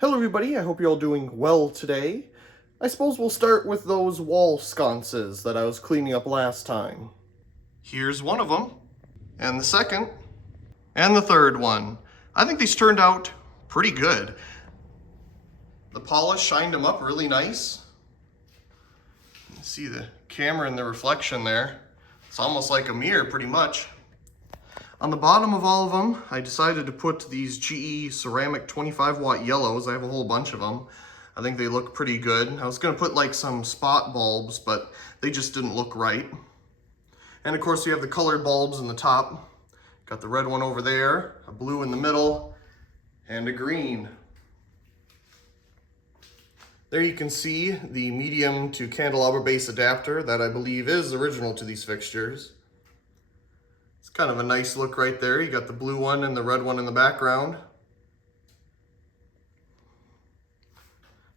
Hello everybody, I hope you're all doing well today. I suppose we'll start with those wall sconces that I was cleaning up last time. Here's one of them, and the second, and the third one. I think these turned out pretty good. The polish shined them up really nice. You can see the camera and the reflection there. It's almost like a mirror pretty much. On the bottom of all of them, I decided to put these GE ceramic 25 watt yellows. I have a whole bunch of them. I think they look pretty good. I was gonna put like some spot bulbs, but they just didn't look right. And of course we have the colored bulbs in the top. Got the red one over there, a blue in the middle, and a green. There you can see the medium to candelabra base adapter that I believe is original to these fixtures. It's kind of a nice look right there. You got the blue one and the red one in the background.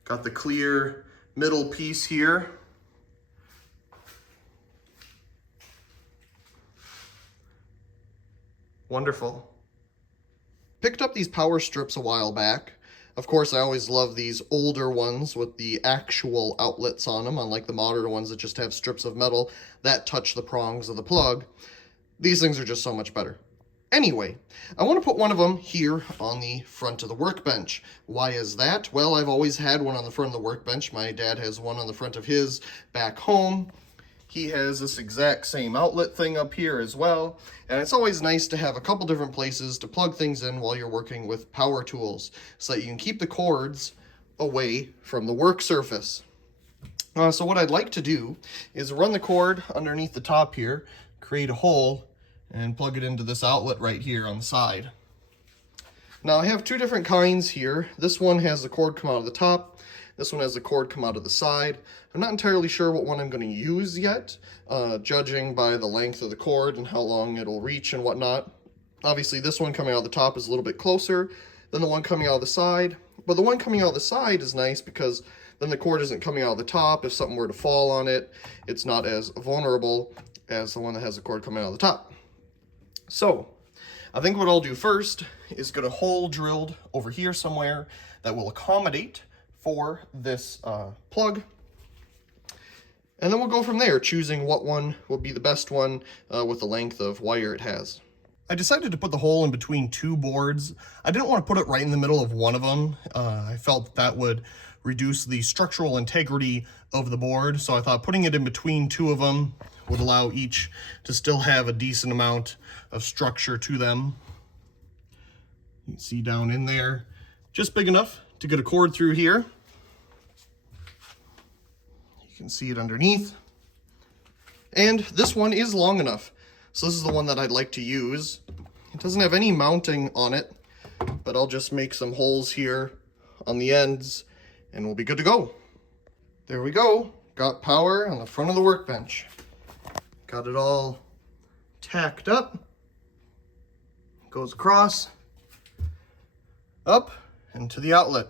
Got the clear middle piece here. Wonderful. Picked up these power strips a while back. Of course, I always love these older ones with the actual outlets on them, unlike the modern ones that just have strips of metal that touch the prongs of the plug. These things are just so much better. Anyway, I want to put one of them here on the front of the workbench. Why is that? Well, I've always had one on the front of the workbench. My dad has one on the front of his back home. He has this exact same outlet thing up here as well. And it's always nice to have a couple different places to plug things in while you're working with power tools so that you can keep the cords away from the work surface. So what I'd like to do is run the cord underneath the top here, create a hole, and plug it into this outlet right here on the side. Now I have two different kinds here. This one has the cord come out of the top. This one has the cord come out of the side. I'm not entirely sure what one I'm going to use yet, judging by the length of the cord and how long it'll reach and whatnot. Obviously this one coming out of the top is a little bit closer than the one coming out of the side, but the one coming out of the side is nice because then the cord isn't coming out of the top. If something were to fall on it, it's not as vulnerable as the one that has the cord coming out of the top. So I think what I'll do first is get a hole drilled over here somewhere that will accommodate for this plug. And then we'll go from there, choosing what one will be the best one with the length of wire it has. I decided to put the hole in between two boards. I didn't want to put it right in the middle of one of them. I felt that would reduce the structural integrity of the board, so I thought putting it in between two of them would allow each to still have a decent amount of structure to them. You can see down in there, just big enough to get a cord through here. You can see it underneath. And this one is long enough. So this is the one that I'd like to use. It doesn't have any mounting on it, but I'll just make some holes here on the ends and we'll be good to go. There we go. Got power on the front of the workbench. Got it all tacked up. Goes across, up, and to the outlet.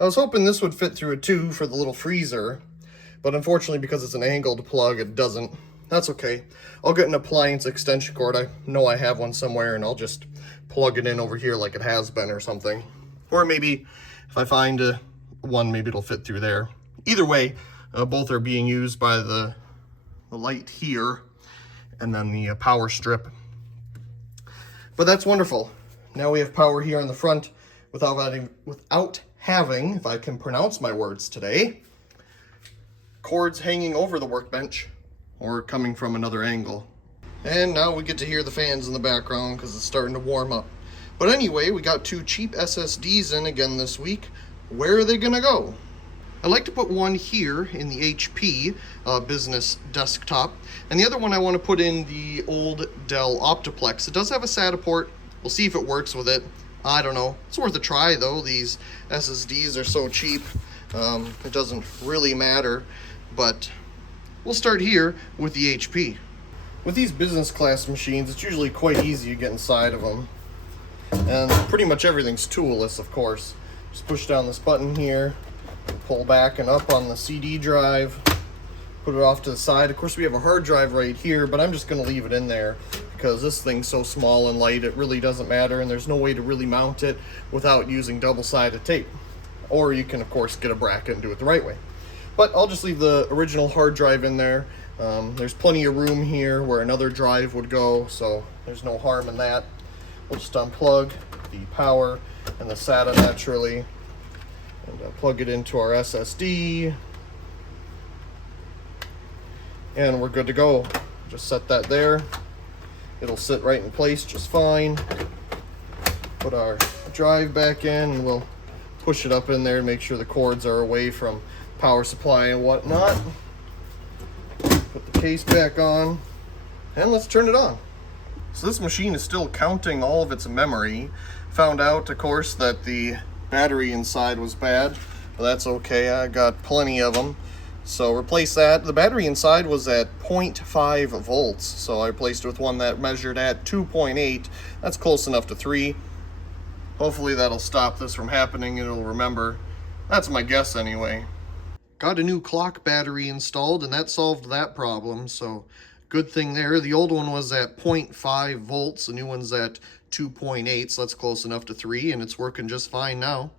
I was hoping this would fit through it too for the little freezer, but unfortunately because it's an angled plug, it doesn't. That's okay. I'll get an appliance extension cord. I know I have one somewhere, and I'll just plug it in over here like it has been or something. Or maybe if I find one, maybe it'll fit through there. Either way, both are being used by the light here and then the power strip. But that's wonderful. Now we have power here on the front without having, if I can pronounce my words today, cords hanging over the workbench or coming from another angle. And now we get to hear the fans in the background because it's starting to warm up. But anyway, we got two cheap SSDs in again this week. Where are they gonna go? I like to put one here in the HP business desktop, and the other one I want to put in the old Dell Optiplex. It does have a SATA port. We'll see if it works with it. I don't know. It's worth a try though. These SSDs are so cheap. It doesn't really matter, but we'll start here with the HP. With these business class machines, it's usually quite easy to get inside of them. And pretty much everything's toolless, of course. Just push down this button here, pull back and up on the CD drive, put it off to the side. Of course, we have a hard drive right here, but I'm just going to leave it in there because this thing's so small and light it really doesn't matter, and there's no way to really mount it without using double-sided tape. Or you can of course get a bracket and do it the right way. But I'll just leave the original hard drive in there. There's plenty of room here where another drive would go, so there's no harm in that. We'll just unplug the power and the SATA naturally, and plug it into our SSD, and we're good to go. Just set that there. It'll sit right in place just fine. Put our drive back in, and we'll push it up in there and make sure the cords are away from power supply and whatnot. Put the case back on, and let's turn it on. So this machine is still counting all of its memory. Found out, of course, that the battery inside was bad, but that's okay. I got plenty of them. So replace that. The battery inside was at 0.5 volts, so I replaced it with one that measured at 2.8. That's close enough to 3. Hopefully that'll stop this from happening and it'll remember. That's my guess anyway. Got a new clock battery installed, and that solved that problem, so good thing there. The old one was at 0.5 volts, the new one's at 2.8, so that's close enough to 3, and it's working just fine now.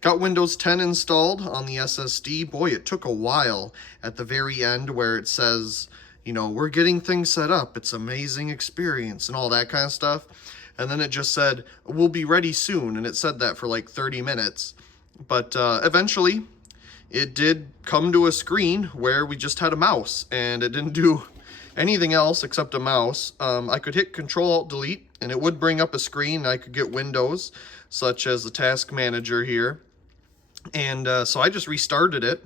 Got Windows 10 installed on the SSD. Boy, it took a while at the very end where it says, you know, we're getting things set up, it's an amazing experience and all that kind of stuff. And then it just said, we'll be ready soon, and it said that for like 30 minutes. But eventually, it did come to a screen where we just had a mouse, and it didn't do anything else except a mouse. I could hit Control-Alt-Delete, and it would bring up a screen, and I could get windows, such as the task manager here. And so I just restarted it,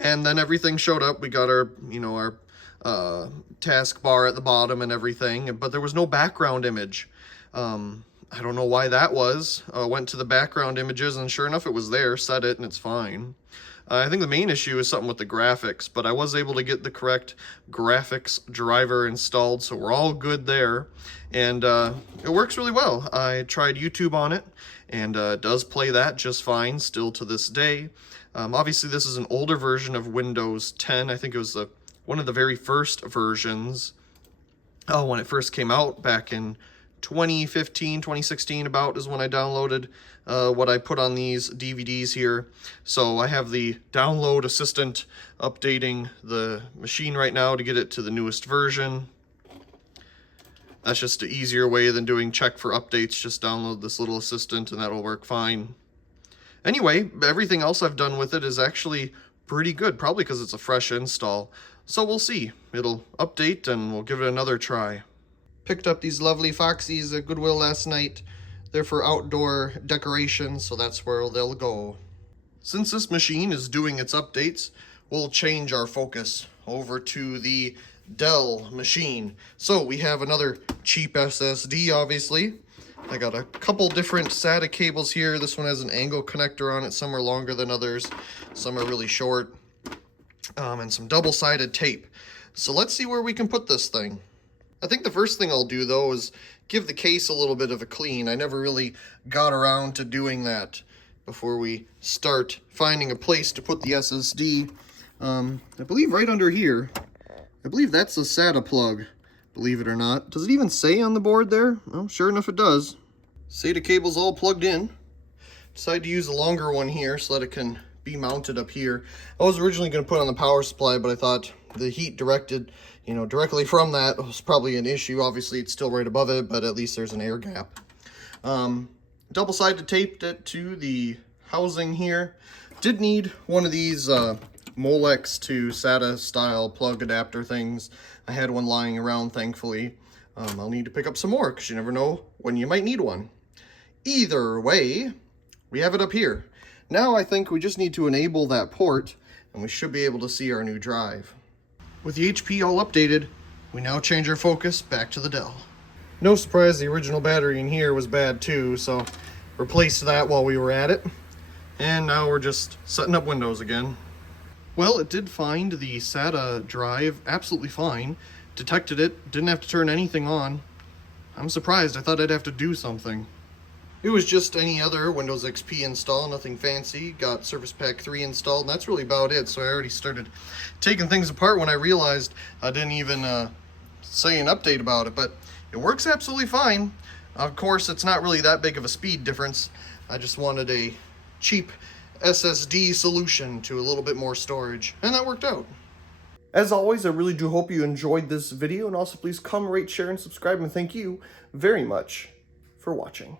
and then everything showed up. We got our, you know, our task bar at the bottom and everything, but there was no background image. I don't know why that was. Went to the background images, and sure enough, it was there. Set it, and it's fine. I think the main issue is something with the graphics, but I was able to get the correct graphics driver installed, so we're all good there. And it works really well. I tried YouTube on it, and it does play that just fine still to this day. Obviously, this is an older version of Windows 10. I think it was one of the very first versions when it first came out back in 2015, 2016 about is when I downloaded what I put on these DVDs here. So I have the download assistant updating the machine right now to get it to the newest version. That's just an easier way than doing check for updates. Just download this little assistant and that'll work fine. Anyway, everything else I've done with it is actually pretty good, probably because it's a fresh install. So we'll see. It'll update and we'll give it another try. Picked up these lovely Foxies at Goodwill last night. They're for outdoor decoration, so that's where they'll go. Since this machine is doing its updates, we'll change our focus over to the Dell machine. So we have another cheap SSD, obviously. I got a couple different SATA cables here. This one has an angle connector on it. Some are longer than others. Some are really short. And some double-sided tape. So let's see where we can put this thing. I think the first thing I'll do, though, is give the case a little bit of a clean. I never really got around to doing that before we start finding a place to put the SSD. I believe right under here, I believe that's a SATA plug, believe it or not. Does it even say on the board there? Well, sure enough it does. SATA cable's all plugged in. Decided to use a longer one here so that it can be mounted up here. I was originally going to put on the power supply, but I thought the heat directed, you know, directly from that was probably an issue. Obviously, it's still right above it, but at least there's an air gap. Double-sided taped it to the housing here. Did need one of these Molex to SATA style plug adapter things. I had one lying around, thankfully. I'll need to pick up some more because you never know when you might need one. Either way, we have it up here. Now I think we just need to enable that port, and we should be able to see our new drive. With the HP all updated, we now change our focus back to the Dell. No surprise, the original battery in here was bad too, so replaced that while we were at it. And now we're just setting up Windows again. Well, it did find the SATA drive absolutely fine. Detected it, didn't have to turn anything on. I'm surprised, I thought I'd have to do something. It was just any other Windows XP install, nothing fancy. Got Service Pack 3 installed, and that's really about it. So I already started taking things apart when I realized I didn't even say an update about it. But it works absolutely fine. Of course, it's not really that big of a speed difference. I just wanted a cheap SSD solution to a little bit more storage, and that worked out. As always, I really do hope you enjoyed this video, and also please come rate, share, and subscribe, and thank you very much for watching.